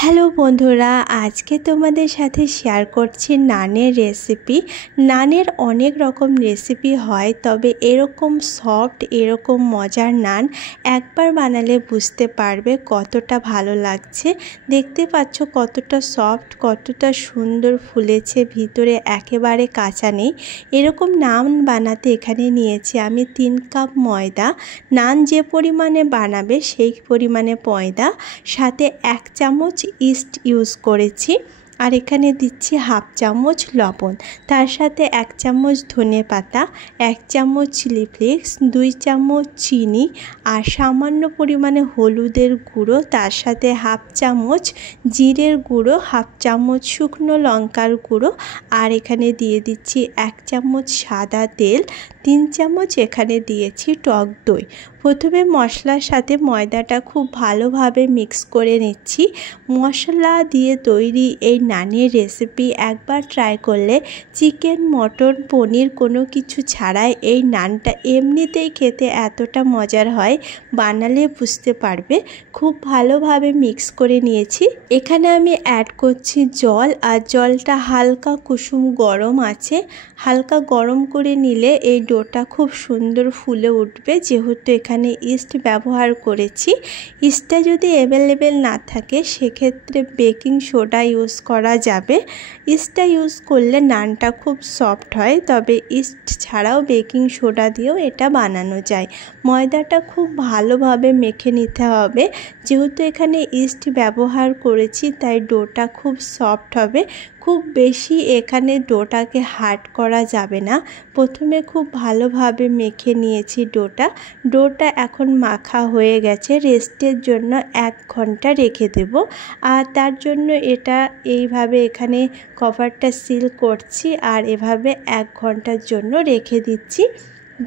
Hello বন্ধুরা, আজকে তোমাদের সাথে শেয়ার করছি নানের রেসিপি। নানের অনেক রকম রেসিপি হয়, তবে এরকম সফট এরকম মজার নান একবার বানালে বুঝতে পারবে কতটা ভালো লাগছে। দেখতে পাচ্ছ কতটা সফট, কতটা সুন্দর ফুলেছে, ভিতরে একেবারে কাঁচা নেই। এরকম নান বানাতে এখানে নিয়েছি আমি 3 কাপ ময়দা। নান যে পরিমাণে বানাবে সেই পরিমাণে ময়দা, সাথে 1 চামচ ইস্ট ইউজ করেছি, আর এখানে দিচ্ছি হাফ চামচ লবণ, তার সাথে 1 চামচ ধনে পাতা, 1 চামচ চিলি ফ্লেক্স, 2 চামচ চিনি, আর সামান্য পরিমাণে হলুদের গুঁড়ো, তার সাথে হাফ চামচ জিরের গুঁড়ো, হাফ চামচ শুকনো লঙ্কার গুঁড়ো, আর এখানে দিয়ে দিচ্ছি 1 চামচ সাদা তেল, 3 চামচ এখানে দিয়েছি টক দই। প্রথমে মশলার সাথে ময়দাটা খুব ভালোভাবে মিক্স করে নিচ্ছি। মশলা দিয়ে তৈরি এই নানের রেসিপি একবার ট্রাই করলে চিকেন, মটন, পনির কোনো কিছু ছাড়াই এই নানটা এমনিতেই খেতে এতটা মজার হয়, বানালে বুঝতে পারবে। খুব ভালোভাবে মিক্স করে নিয়েছি। এখানে আমি অ্যাড করছি জল, আর জলটা হালকা কুসুম গরম আছে। হালকা গরম করে নিলে এই ডোটা খুব সুন্দর ফুলে উঠবে, যেহেতু এখানে ইস্ট ব্যবহার করেছি। ইস্টটা যদি অ্যাভেলেবেল না থাকে সেক্ষেত্রে বেকিং সোডা ইউজ করা যাবে। ইস্টটা ইউজ করলে নানটা খুব সফট হয়, তবে ইস্ট ছাড়াও বেকিং সোডা দিয়েও এটা বানানো যায়। ময়দাটা খুব ভালোভাবে মেখে নিতে হবে, যেহেতু এখানে ইস্ট ব্যবহার করেছি তাই ডোটা খুব সফট হবে। খুব বেশি এখানে ডোটাকে হার্ড করা যাবে না। প্রথমে খুব ভালোভাবে মেখে নিয়েছি ডোটা এখন মাখা হয়ে গেছে। রেস্টের জন্য 1 ঘন্টা রেখে দেব, আর তার জন্য এটা এইভাবে এখানে কভারটা সিল করছি, আর এভাবে 1 ঘন্টার জন্য রেখে দিচ্ছি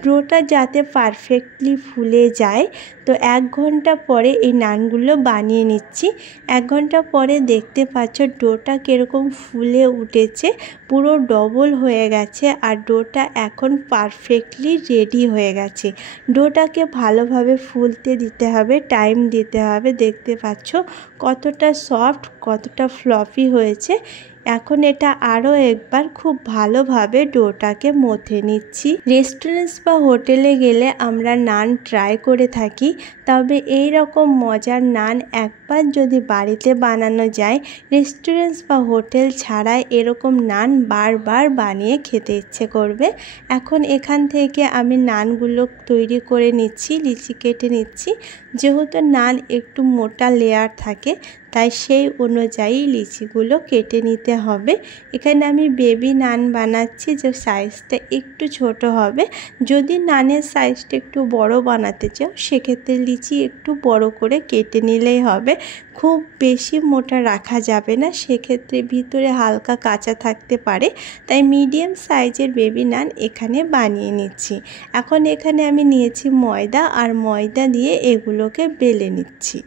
ডোটা যাতে পারফেক্টলি ফুলে যায়। তো 1 ঘন্টা পরে এই নানগুলো বানিয়ে নিচ্ছি। 1 ঘন্টা পরে দেখতে পাচ্ছ ডোটা কীরকম ফুলে উঠেছে, পুরো ডবল হয়ে গেছে, আর ডোটা এখন পারফেক্টলি রেডি হয়ে গেছে। ডোটাকে ভালোভাবে ফুলতে দিতে হবে, টাইম দিতে হবে। দেখতে পাচ্ছ কতটা সফট, কতটা ফ্লফি হয়েছে। এখন এটা আরও একবার খুব ভালোভাবে ডোটাকে মথে নিচ্ছি। রেস্টুরেন্টস বা হোটেলে গেলে আমরা নান ট্রাই করে থাকি, তবে এই রকম মজার নান একবার যদি বাড়িতে বানানো যায়, রেস্টুরেন্টস বা হোটেল ছাড়াই এরকম নান বারবার বানিয়ে খেতে ইচ্ছে করবে। এখন এখান থেকে আমি নানগুলো তৈরি করে নিচ্ছি, লিচি কেটে নিচ্ছি। যেহেতু নান একটু মোটা লেয়ার থাকে, তাই সেই অনুযায়ী লিচিগুলো কেটে নিতে হবে। এখানে আমি বেবি নান বানাচ্ছি, যে সাইজটা একটু ছোট হবে। যদি নানের সাইজটা একটু বড় বানাতে চাও সেক্ষেত্রে লিচি একটু বড় করে কেটে নিলেই হবে। খুব বেশি মোটা রাখা যাবে না, সেক্ষেত্রে ভিতরে হালকা কাঁচা থাকতে পারে, তাই মিডিয়াম সাইজের বেবি নান এখানে বানিয়ে নিচ্ছি। এখন এখানে আমি নিয়েছি ময়দা, আর ময়দা দিয়ে এগুলোকে বেলে নিচ্ছি।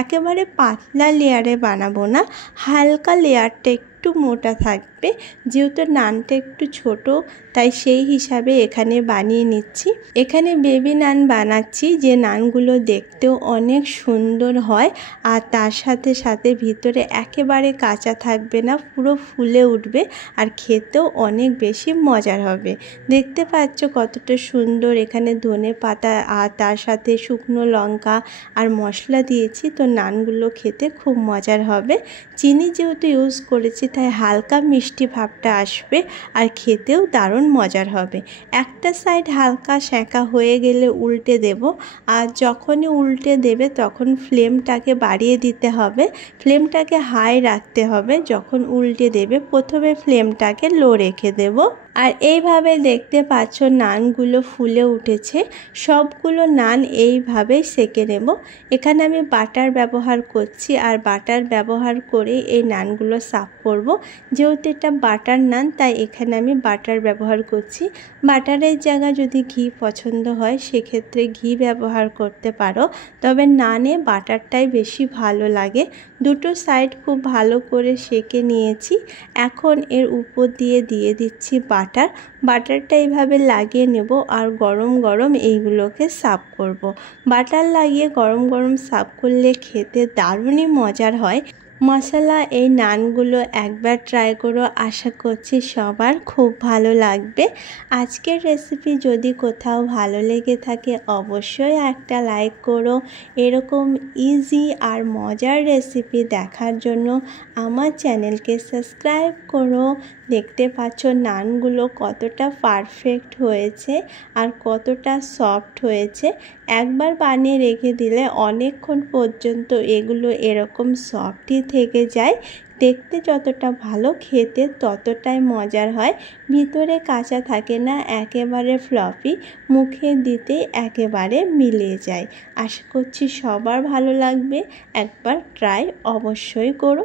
একেবারে পাতলা লেয়ারে বানাবো না, হালকা লেয়ারটা একটু মোটা থাকবে, যেহেতু নানটা একটু ছোট তাই সেই হিসাবে এখানে বানিয়ে নিচ্ছি। এখানে বেবি নান বানাচ্ছি, যে নানগুলো দেখতেও অনেক সুন্দর হয়, আর তার সাথে সাথে ভিতরে একেবারে কাঁচা থাকবে না, পুরো ফুলে উঠবে, আর খেতেও অনেক বেশি মজার হবে। দেখতে পাচ্ছ কতটা সুন্দর এখানে ধনে পাতা আর তার সাথে শুকনো লঙ্কা আর মশলা দিয়েছি, তো নানগুলো খেতে খুব মজার হবে। চিনি যেহেতু ইউজ করেছি তাই হালকা মিষ্টি ভাবটা আসবে, আর খেতেও দারুণ মজার হবে। একটা সাইড হালকা সেঁকা হয়ে গেলে উল্টে দেব, আর যখনই উল্টে দেবে তখন ফ্লেমটাকে বাড়িয়ে দিতে হবে, ফ্লেমটাকে হাই রাখতে হবে। যখন উল্টে দেবে প্রথমে ফ্লেমটাকে লো রেখে দেব, আর এইভাবে দেখতে পাচ্ছ নানগুলো ফুলে উঠেছে। সবগুলো নান এইভাবেই সেঁকে নেব। এখানে আমি বাটার ব্যবহার করছি, আর বাটার ব্যবহার করে এই নানগুলো সার্ভ করব। যেহেতু এটা বাটার নান তাই এখানে আমি বাটার ব্যবহার করছি। বাটারের জায়গায় যদি ঘি পছন্দ হয় সেক্ষেত্রে ঘি ব্যবহার করতে পারো, তবে নানে বাটারটাই বেশি ভালো লাগে। দুটো সাইড খুব ভালো করে সেঁকে নিয়েছি। এখন এর উপর দিয়ে দিচ্ছি বাটারটা এইভাবে লাগিয়ে নেব, আর গরম গরম এইগুলোকে সার্ভ করব। বাটার লাগিয়ে গরম গরম সার্ভ করলে খেতে দারুণই মজার হয়। মশলা এই নানগুলো একবার ট্রাই করো, আশা করছি সবার খুব ভালো লাগবে। আজকের রেসিপি যদি কোথাও ভালো লেগে থাকে অবশ্যই একটা লাইক করো। এরকম ইজি আর মজার রেসিপি দেখার জন্য আমার চ্যানেলকে সাবস্ক্রাইব করো। দেখতে পাচ্ছ নানগুলো কতটা পারফেক্ট হয়েছে আর কতটা সফট হয়েছে। একবার বানিয়ে রেখে দিলে অনেকক্ষণ পর্যন্ত এগুলো এরকম সফটই থেকে যায়। দেখতে যতটা ভালো, খেতে ততটাই মজার হয়। ভিতরে কাঁচা থাকে না, একেবারে ফ্লফি, মুখে দিতে একেবারে মিলে যায়। আশা করছি সবার ভালো লাগবে, একবার ট্রাই অবশ্যই করো।